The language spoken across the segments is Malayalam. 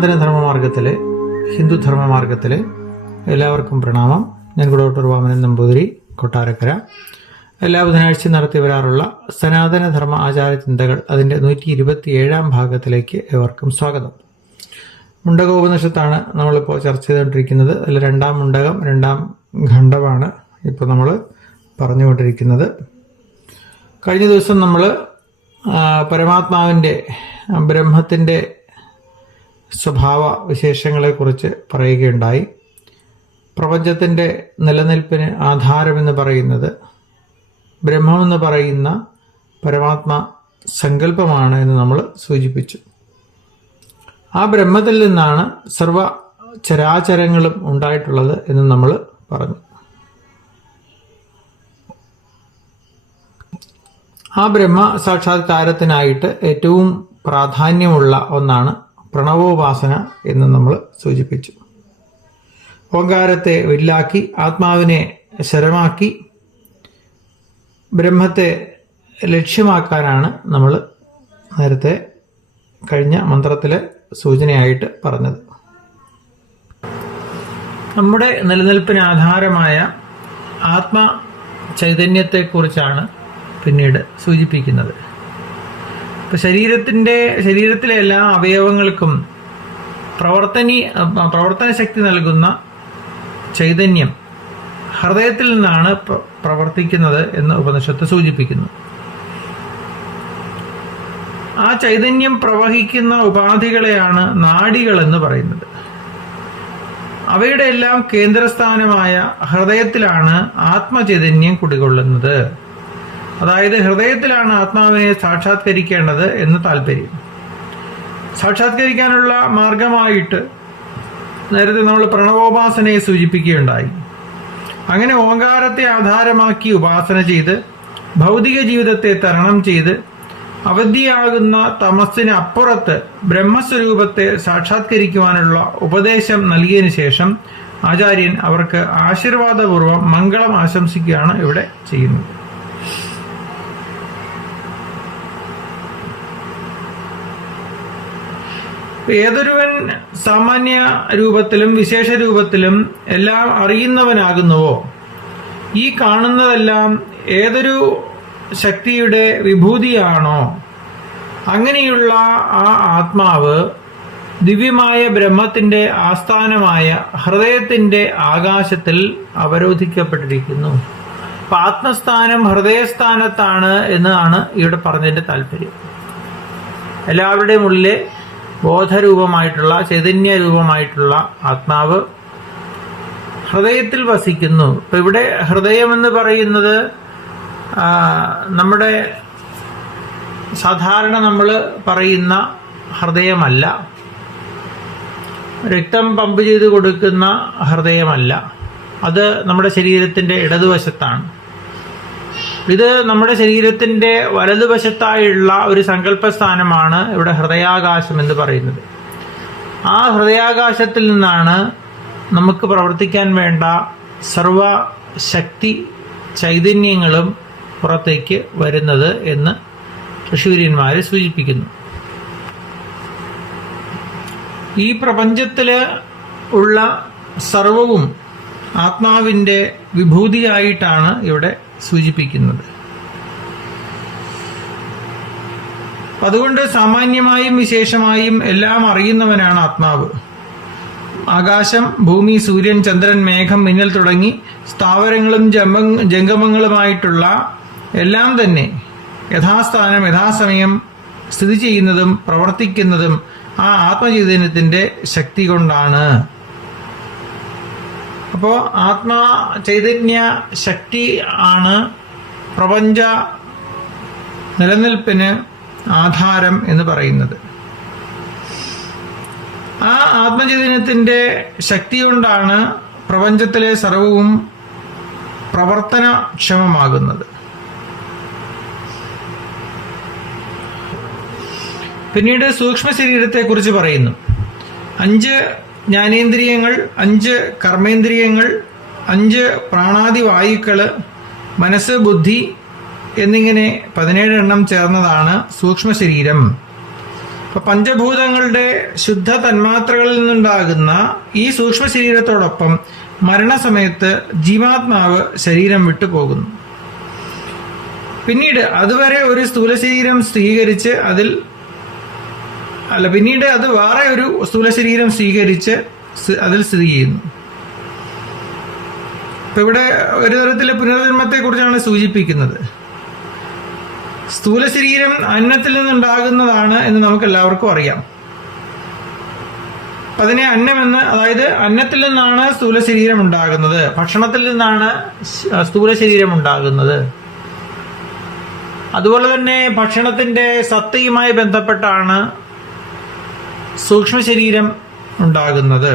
സനാതന ധർമ്മമാർഗത്തിലെ ഹിന്ദുധർമ്മമാർഗത്തിലെ എല്ലാവർക്കും പ്രണാമം. ഞാൻ ഡോക്ടർ വാമനൻ നമ്പൂതിരി, കൊട്ടാരക്കര. എല്ലാ ബുധനാഴ്ചയും നടത്തി വരാറുള്ള സനാതന ധർമ്മ ആചാര ചിന്തകൾ അതിൻ്റെ 127 ഭാഗത്തിലേക്ക് ഏവർക്കും സ്വാഗതം. മുണ്ടകോപനിഷത്താണ് നമ്മളിപ്പോൾ ചർച്ച ചെയ്തുകൊണ്ടിരിക്കുന്നത്. അതിൽ രണ്ടാം മുണ്ടകം, രണ്ടാം ഖണ്ഡമാണ് ഇപ്പോൾ നമ്മൾ പറഞ്ഞുകൊണ്ടിരിക്കുന്നത്. കഴിഞ്ഞ ദിവസം നമ്മൾ പരമാത്മാവിൻ്റെ, ബ്രഹ്മത്തിൻ്റെ സ്വഭാവ വിശേഷങ്ങളെക്കുറിച്ച് പറയുകയുണ്ടായി. പ്രപഞ്ചത്തിൻ്റെ നിലനിൽപ്പിന് ആധാരമെന്ന് പറയുന്നത് ബ്രഹ്മമെന്ന് പറയുന്ന പരമാത്മ സങ്കല്പമാണ് എന്ന് നമ്മൾ സൂചിപ്പിച്ചു. ആ ബ്രഹ്മത്തിൽ നിന്നാണ് സർവ ചരാചരങ്ങളും ഉണ്ടായിട്ടുള്ളത് എന്ന് നമ്മൾ പറഞ്ഞു. ആ ബ്രഹ്മ സാക്ഷാത്കാരത്തിനായിട്ട് ഏറ്റവും പ്രാധാന്യമുള്ള ഒന്നാണ് പ്രണവോപാസന എന്ന് നമ്മൾ സൂചിപ്പിച്ചു. ഓങ്കാരത്തെ വില്ലാക്കി, ആത്മാവിനെ ശരമാക്കി ബ്രഹ്മത്തെ ലക്ഷ്യമാക്കാനാണ് നമ്മൾ നേരത്തെ കഴിഞ്ഞ മന്ത്രത്തിലെ സൂചനയായിട്ട് പറഞ്ഞത്. നമ്മുടെ നിലനിൽപ്പിന് ആധാരമായ ആത്മ ചൈതന്യത്തെക്കുറിച്ചാണ് പിന്നീട് സൂചിപ്പിക്കുന്നത്. ഇപ്പം ശരീരത്തിലെ എല്ലാ അവയവങ്ങൾക്കും പ്രവർത്തന ശക്തി നൽകുന്ന ചൈതന്യം ഹൃദയത്തിൽ നിന്നാണ് പ്രവർത്തിക്കുന്നത് എന്ന് ഉപനിഷത്ത് സൂചിപ്പിക്കുന്നു. ആ ചൈതന്യം പ്രവഹിക്കുന്ന ഉപാധികളെയാണ് നാഡികൾ എന്ന് പറയുന്നത്. അവയുടെ എല്ലാം കേന്ദ്രസ്ഥാനമായ ഹൃദയത്തിലാണ് ആത്മചൈതന്യം കുടികൊള്ളുന്നത്. അതായത് ഹൃദയത്തിലാണ് ആത്മാവിനെ സാക്ഷാത്കരിക്കേണ്ടത് എന്ന് താല്പര്യം. സാക്ഷാത്കരിക്കാനുള്ള മാർഗമായിട്ട് നേരത്തെ നമ്മൾ പ്രണവോപാസനയെ സൂചിപ്പിക്കുകയുണ്ടായി. അങ്ങനെ ഓങ്കാരത്തെ ആധാരമാക്കി ഉപാസന ചെയ്ത് ഭൗതിക ജീവിതത്തെ തരണം ചെയ്ത് അവധിയാകുന്ന തമസ്സിന് അപ്പുറത്ത് ബ്രഹ്മസ്വരൂപത്തെ സാക്ഷാത്കരിക്കുവാനുള്ള ഉപദേശം നൽകിയതിനു ശേഷം ആചാര്യൻ അവർക്ക് ആശീർവാദപൂർവം മംഗളം ആശംസിക്കുകയാണ് ഇവിടെ ചെയ്യുന്നത്. ഏതൊരുവൻ സാമാന്യ രൂപത്തിലും വിശേഷ രൂപത്തിലും എല്ലാം അറിയുന്നവനാകുന്നുവോ, ഈ കാണുന്നതെല്ലാം ഏതൊരു ശക്തിയുടെ വിഭൂതിയാണോ, അങ്ങനെയുള്ള ആ ആത്മാവ് ദിവ്യമായ ബ്രഹ്മത്തിന്റെ ആസ്ഥാനമായ ഹൃദയത്തിന്റെ ആകാശത്തിൽ അവരോധിക്കപ്പെട്ടിരിക്കുന്നു. അപ്പൊ ആത്മസ്ഥാനം ഹൃദയസ്ഥാനത്താണ് എന്നാണ് ഇവിടെ പറഞ്ഞതിന്റെ താല്പര്യം. എല്ലാവരുടെയും ഉള്ളിലെ ബോധരൂപമായിട്ടുള്ള ചൈതന്യരൂപമായിട്ടുള്ള ആത്മാവ് ഹൃദയത്തിൽ വസിക്കുന്നു. ഇപ്പൊ ഇവിടെ ഹൃദയമെന്ന് പറയുന്നത് നമ്മുടെ സാധാരണ നമ്മൾ പറയുന്ന ഹൃദയമല്ല, രക്തം പമ്പ് ചെയ്ത് കൊടുക്കുന്ന ഹൃദയമല്ല. അത് നമ്മുടെ ശരീരത്തിന്റെ ഇടതുവശത്താണ്. ഇത് നമ്മുടെ ശരീരത്തിന്റെ വലതുവശത്തായുള്ള ഒരു സങ്കല്പസ്ഥാനമാണ് ഇവിടെ ഹൃദയാകാശം എന്ന് പറയുന്നത്. ആ ഹൃദയാകാശത്തിൽ നിന്നാണ് നമുക്ക് പ്രവർത്തിക്കാൻ വേണ്ട സർവശക്തി ചൈതന്യങ്ങളും പുറത്തേക്ക് വരുന്നത് എന്ന് ഋഷീവര്യന്മാരെ സൂചിപ്പിക്കുന്നു. ഈ പ്രപഞ്ചത്തില് ഉള്ള സർവവും ആത്മാവിന്റെ വിഭൂതിയായിട്ടാണ് ഇവിടെ സൂചിപ്പിക്കുന്നത്. അതുകൊണ്ട് സാമാന്യമായും വിശേഷമായും എല്ലാം അറിയുന്നവനാണ് ആത്മാവ്. ആകാശം, ഭൂമി, സൂര്യൻ, ചന്ദ്രൻ, മേഘം, മിന്നൽ തുടങ്ങി സ്ഥാവരങ്ങളും ജംഗമങ്ങളുമായിട്ടുള്ള എല്ലാം തന്നെ യഥാസ്ഥാനം യഥാസമയം സ്ഥിതി ചെയ്യുന്നതും പ്രവർത്തിക്കുന്നതും ആ ആത്മചൈതന്യത്തിന്റെ ശക്തി കൊണ്ടാണ്. അപ്പോൾ ആത്മാ ചൈതന്യ ശക്തി ആണ് പ്രപഞ്ച നിലനിൽപ്പിന് ആധാരം എന്ന് പറയുന്നത്. ആ ആത്മചൈതന്യത്തിന്റെ ശക്തി കൊണ്ടാണ് പ്രപഞ്ചത്തിലെ സർവവും പ്രവർത്തനക്ഷമമാകുന്നത്. പിന്നീട് സൂക്ഷ്മ ശരീരത്തെക്കുറിച്ച് പറയുന്നു. 5 ജ്ഞാനേന്ദ്രിയങ്ങൾ, 5 കർമ്മേന്ദ്രിയങ്ങൾ, 5 പ്രാണാദി വായുക്കള്, മനസ്സ്, ബുദ്ധി എന്നിങ്ങനെ 17 എണ്ണം ചേർന്നതാണ് സൂക്ഷ്മ ശരീരം. അപ്പൊ പഞ്ചഭൂതങ്ങളുടെ ശുദ്ധ തന്മാത്രകളിൽ നിന്നുണ്ടാകുന്ന ഈ സൂക്ഷ്മ ശരീരത്തോടൊപ്പം മരണസമയത്ത് ജീവാത്മാവ് ശരീരം വിട്ടു പോകുന്നു. പിന്നീട് അതുവരെ ഒരു സ്ഥൂല ശരീരം സ്വീകരിച്ച് പിന്നീട് അത് വേറെ ഒരു സ്ഥൂല ശരീരം സ്വീകരിച്ച് അതിൽ സ്ഥിതി ചെയ്യുന്നു. ഇപ്പൊ ഇവിടെ ഒരു തരത്തിലെ പുനർജന്മത്തെ കുറിച്ചാണ് സൂചിപ്പിക്കുന്നത്. സ്ഥൂല ശരീരം അന്നത്തിൽ നിന്നുണ്ടാകുന്നതാണ് എന്ന് നമുക്ക് എല്ലാവർക്കും അറിയാം. അതിനെ അന്നമെന്ന്, അതായത് അന്നത്തിൽ നിന്നാണ് സ്ഥൂല ശരീരം ഉണ്ടാകുന്നത്, ഭക്ഷണത്തിൽ നിന്നാണ് സ്ഥൂല ശരീരം ഉണ്ടാകുന്നത്. അതുപോലെ തന്നെ ഭക്ഷണത്തിന്റെ സത്തയുമായി ബന്ധപ്പെട്ടാണ് സൂക്ഷ്മ ശരീരം ഉണ്ടാകുന്നത്,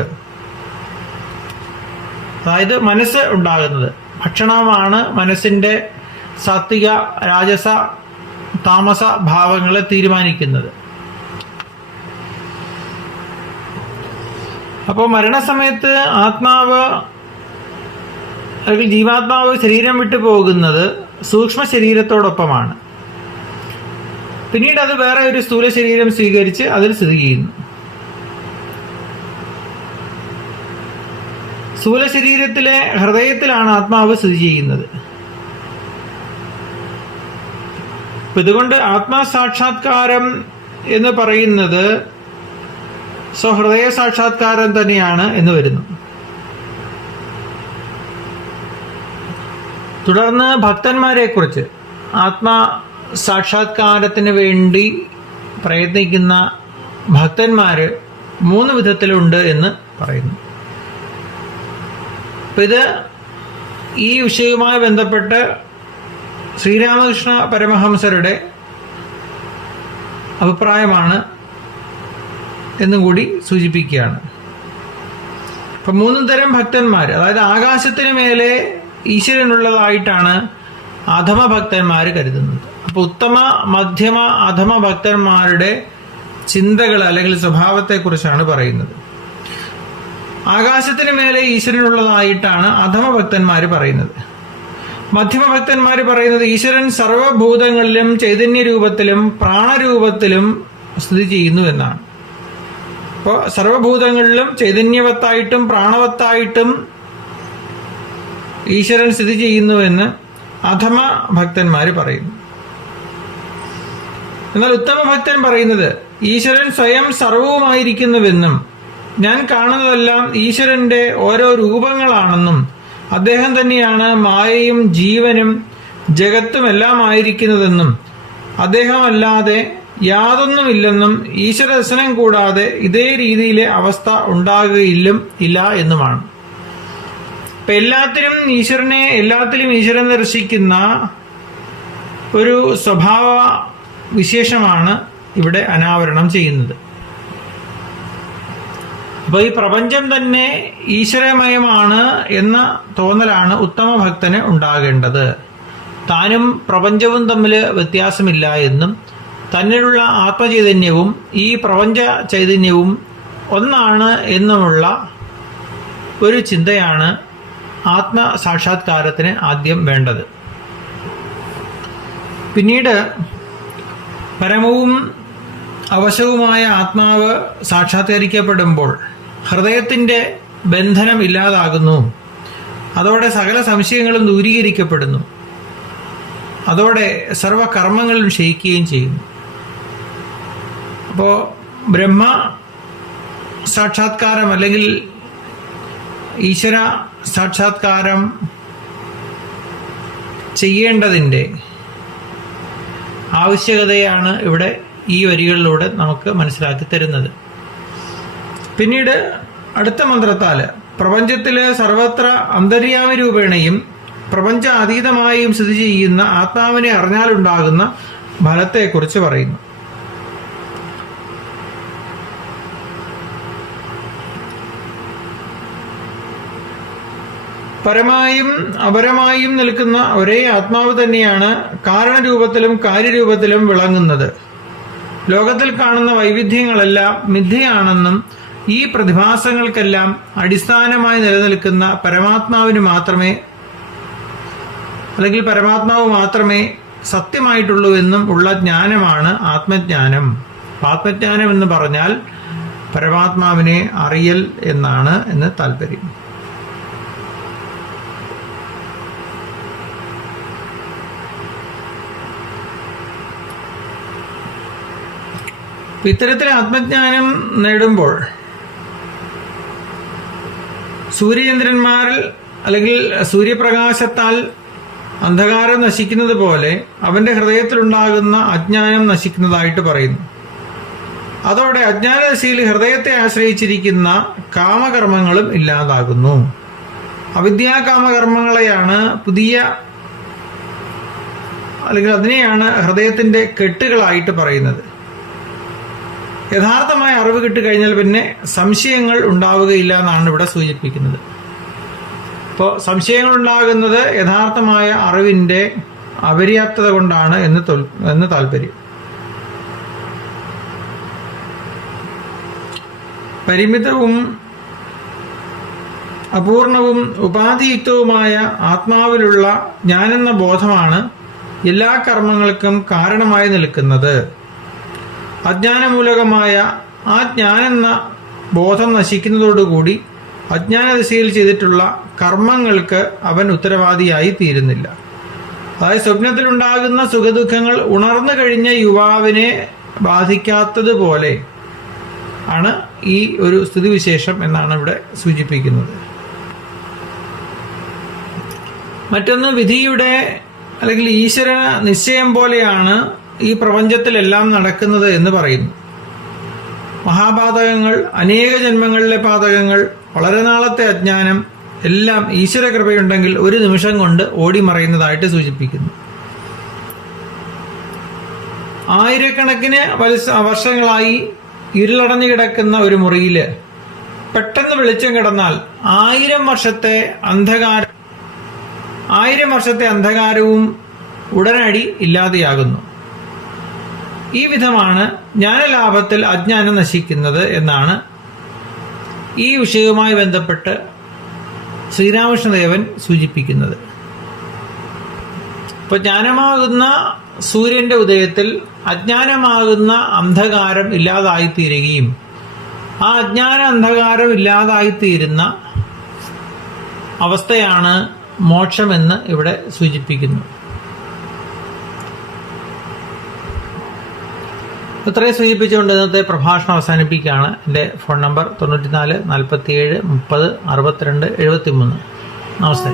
അതായത് മനസ്സ് ഉണ്ടാകുന്നത്. ഭക്ഷണമാണ് മനസ്സിന്റെ സാത്വിക, രാജസ, താമസ ഭാവങ്ങളെ തീരുമാനിക്കുന്നത്. അപ്പോൾ മരണസമയത്ത് ആത്മാവ് അല്ലെങ്കിൽ ജീവാത്മാവ് ശരീരം വിട്ടു പോകുന്നത് സൂക്ഷ്മ ശരീരത്തോടൊപ്പമാണ്. പിന്നീട് അത് വേറെ ഒരു സ്ഥൂല ശരീരം സ്വീകരിച്ച് അതിൽ സ്ഥിതി ചെയ്യുന്നു. സ്ഥൂല ശരീരത്തിലെ ഹൃദയത്തിലാണ് ആത്മാവ് സ്ഥിതി ചെയ്യുന്നത്. ഇതുകൊണ്ട് ആത്മാസാക്ഷാത്കാരം എന്ന് പറയുന്നത് സ്വഹൃദയ സാക്ഷാത്കാരം തന്നെയാണ് എന്ന് വരുന്നു. തുടർന്ന് ഭക്തന്മാരെ കുറിച്ച്, ആത്മാ സാക്ഷാത്കാരത്തിന് വേണ്ടി പ്രയത്നിക്കുന്ന ഭക്തന്മാര് 3 വിധത്തിലുണ്ട് എന്ന് പറയുന്നു. ഇത് ഈ വിഷയവുമായി ബന്ധപ്പെട്ട് ശ്രീരാമകൃഷ്ണ പരമഹംസരുടെ അഭിപ്രായമാണ് എന്നും കൂടി സൂചിപ്പിക്കുകയാണ്. അപ്പൊ 3 തരം ഭക്തന്മാർ, അതായത് ആകാശത്തിന് മേലെ ഈശ്വരനുള്ളതായിട്ടാണ് അധമ ഭക്തന്മാർ കരുതുന്നത്. അപ്പൊ ഉത്തമ, മധ്യമ, അധമ ഭക്തന്മാരുടെ ചിന്തകൾ അല്ലെങ്കിൽ സ്വഭാവത്തെ കുറിച്ചാണ് പറയുന്നത്. ആകാശത്തിന് മേലെ ഈശ്വരനുള്ളതായിട്ടാണ് അധമ ഭക്തന്മാർ പറയുന്നത്. മധ്യമ ഭക്തന്മാർ പറയുന്നത് ഈശ്വരൻ സർവഭൂതങ്ങളിലും ചൈതന്യ രൂപത്തിലും പ്രാണരൂപത്തിലും സ്ഥിതി ചെയ്യുന്നു എന്നാണ്. അപ്പോൾ സർവഭൂതങ്ങളിലും ചൈതന്യവത്തായിട്ടും പ്രാണവത്തായിട്ടും ഈശ്വരൻ സ്ഥിതി ചെയ്യുന്നുവെന്ന് അധമ ഭക്തന്മാർ പറയുന്നു. എന്നാൽ ഉത്തമ ഭക്തൻ പറയുന്നത് ഈശ്വരൻ സ്വയം സർവവുമായിരിക്കുന്നുവെന്നും ഞാൻ കാണുന്നതെല്ലാം ഈശ്വരന്റെ ഓരോ രൂപങ്ങളാണെന്നും അദ്ദേഹം തന്നെയാണ് മായയും ജീവനും ജഗത്തും എല്ലാം ആയിരിക്കുന്നതെന്നും അദ്ദേഹമല്ലാതെ യാതൊന്നുമില്ലെന്നും ഈശ്വര ദർശനം കൂടാതെ ഇതേ രീതിയിലെ അവസ്ഥ ഉണ്ടാകുകയില്ല എന്നുമാണ്. ഇപ്പൊ എല്ലാത്തിലും ഈശ്വരൻ ദർശിക്കുന്ന ഒരു സ്വഭാവ വിശേഷമാണ് ഇവിടെ അനാവരണം ചെയ്യുന്നത്. അപ്പൊ ഈ പ്രപഞ്ചം തന്നെ ഈശ്വരമയമാണ് എന്ന തോന്നലാണ് ഉത്തമ ഭക്തന് ഉണ്ടാകേണ്ടത്. താനും പ്രപഞ്ചവും തമ്മിൽ വ്യത്യാസമില്ല എന്നും തന്നിലുള്ള ആത്മചൈതന്യവും ഈ പ്രപഞ്ച ചൈതന്യവും ഒന്നാണ് എന്നുമുള്ള ഒരു ചിന്തയാണ് ആത്മസാക്ഷാത്കാരത്തിന് ആദ്യം വേണ്ടത്. പിന്നീട് പരമവും അവശവുമായ ആത്മാവ് സാക്ഷാത്കരിക്കപ്പെടുമ്പോൾ ഹൃദയത്തിന്റെ ബന്ധനം ഇല്ലാതാകുന്നു. അതോടെ സകല സംശയങ്ങളും ദൂരീകരിക്കപ്പെടുന്നു. അതോടെ സർവകർമ്മങ്ങളും ക്ഷയിക്കുകയും ചെയ്യുന്നു. അപ്പോൾ ബ്രഹ്മ സാക്ഷാത്കാരം അല്ലെങ്കിൽ ഈശ്വര സാക്ഷാത്കാരം ചെയ്യേണ്ടതിൻ്റെ ആവശ്യകതയാണ് ഇവിടെ ഈ വരികളിലൂടെ നമുക്ക് മനസ്സിലാക്കി തരുന്നത്. പിന്നീട് അടുത്ത മന്ത്രത്താൽ പ്രപഞ്ചത്തിലെ സർവത്ര അന്തര്യാമി രൂപേണയും പ്രപഞ്ച അതീതമായും സ്ഥിതി ചെയ്യുന്ന ആത്മാവിനെ അറിഞ്ഞാലുണ്ടാകുന്ന ഫലത്തെക്കുറിച്ച് പറയുന്നു. പരമായും അപരമായും നിൽക്കുന്ന ഒരേ ആത്മാവ് തന്നെയാണ് കാരണരൂപത്തിലും കാര്യരൂപത്തിലും വിളങ്ങുന്നത്. ലോകത്തിൽ കാണുന്ന വൈവിധ്യങ്ങളെല്ലാം മിഥ്യയാണെന്നും ഈ പ്രതിഭാസങ്ങൾക്കെല്ലാം അടിസ്ഥാനമായി നിലനിൽക്കുന്ന പരമാത്മാവ് മാത്രമേ സത്യമായിട്ടുള്ളൂ എന്നും ഉള്ള ജ്ഞാനമാണ് ആത്മജ്ഞാനം. ആത്മജ്ഞാനം എന്ന് പറഞ്ഞാൽ പരമാത്മാവിനെ അറിയൽ എന്ന് താല്പര്യം. ഇത്തരത്തിൽ ആത്മജ്ഞാനം നേടുമ്പോൾ സൂര്യചന്ദ്രന്മാരിൽ അല്ലെങ്കിൽ സൂര്യപ്രകാശത്താൽ അന്ധകാരം നശിക്കുന്നത് പോലെ അവന്റെ ഹൃദയത്തിലുണ്ടാകുന്ന അജ്ഞാനം നശിക്കുന്നതായിട്ട് പറയുന്നു. അതോടെ അജ്ഞാനദശയിൽ ഹൃദയത്തെ ആശ്രയിച്ചിരിക്കുന്ന കാമകർമ്മങ്ങളും ഇല്ലാതാകുന്നു. അവിദ്യാകാമകർമ്മങ്ങളെയാണ് അതിനെയാണ് ഹൃദയത്തിന്റെ കെട്ടുകളായിട്ട് പറയുന്നത്. യഥാർത്ഥമായ അറിവ് കിട്ടിക്കഴിഞ്ഞാൽ പിന്നെ സംശയങ്ങൾ ഉണ്ടാവുകയില്ല എന്നാണ് ഇവിടെ സൂചിപ്പിക്കുന്നത്. അപ്പോൾ സംശയങ്ങൾ ഉണ്ടാകുന്നത് യഥാർത്ഥമായ അറിവിന്റെ അപര്യാപ്തത കൊണ്ടാണ് എന്ന് താല്പര്യം. പരിമിതവും അപൂർണവും ഉപാധിയുക്തവുമായ ആത്മാവിലുള്ള ഞാനെന്ന ബോധമാണ് എല്ലാ കർമ്മങ്ങൾക്കും കാരണമായി നിൽക്കുന്നത്. അജ്ഞാനമൂലകമായ ആ ഞാനെന്ന ബോധം നശിക്കുന്നതോടുകൂടി അജ്ഞാനദശയിൽ ചെയ്തിട്ടുള്ള കർമ്മങ്ങൾക്ക് അവൻ ഉത്തരവാദിയായി തീരുന്നില്ല. അതായത് സ്വപ്നത്തിലുണ്ടാകുന്ന സുഖദുഃഖങ്ങൾ ഉണർന്നു കഴിഞ്ഞ യുവാവിനെ ബാധിക്കാത്തതുപോലെ ആണ് ഈ ഒരു സ്ഥിതിവിശേഷം എന്നാണ് ഇവിടെ സൂചിപ്പിക്കുന്നത്. മറ്റൊന്ന്, വിധിയുടെ അല്ലെങ്കിൽ ഈശ്വര നിശ്ചയം പോലെയാണ് ഈ പ്രപഞ്ചത്തിലെല്ലാം നടക്കുന്നത് എന്ന് പറയുന്നു. മഹാപാതകങ്ങൾ, അനേക ജന്മങ്ങളിലെ പാതകങ്ങൾ, വളരെ നാളത്തെ അജ്ഞാനം എല്ലാം ഈശ്വര കൃപയുണ്ടെങ്കിൽ ഒരു നിമിഷം കൊണ്ട് ഓടിമറയുന്നതായിട്ട് സൂചിപ്പിക്കുന്നു. ആയിരക്കണക്കിന് വർഷങ്ങളായി ഇരുളടഞ്ഞു കിടക്കുന്ന ഒരു മുറിയിൽ പെട്ടെന്ന് വെളിച്ചം കിടന്നാൽ 1000 വർഷത്തെ അന്ധകാരവും ഉടനടി ഇല്ലാതെയാകുന്നു. ഈ വിധമാണ് ജ്ഞാനലാഭത്തിൽ അജ്ഞാനം നശിക്കുന്നത് എന്നാണ് ഈ വിഷയവുമായി ബന്ധപ്പെട്ട് ശ്രീരാമകൃഷ്ണദേവൻ സൂചിപ്പിക്കുന്നത്. ഇപ്പൊ ജ്ഞാനമാകുന്ന സൂര്യന്റെ ഉദയത്തിൽ അജ്ഞാനമാകുന്ന അന്ധകാരം ഇല്ലാതായിത്തീരുകയും ആ അജ്ഞാന അന്ധകാരം ഇല്ലാതായിത്തീരുന്ന അവസ്ഥയാണ് മോക്ഷമെന്ന് ഇവിടെ സൂചിപ്പിക്കുന്നു. ഇത്രയും സൂചിപ്പിച്ചുകൊണ്ട് ഇന്നത്തെ പ്രഭാഷണം അവസാനിപ്പിക്കുകയാണ്. എൻ്റെ ഫോൺ നമ്പർ 94 47 30 62 73. നമസ്തേ.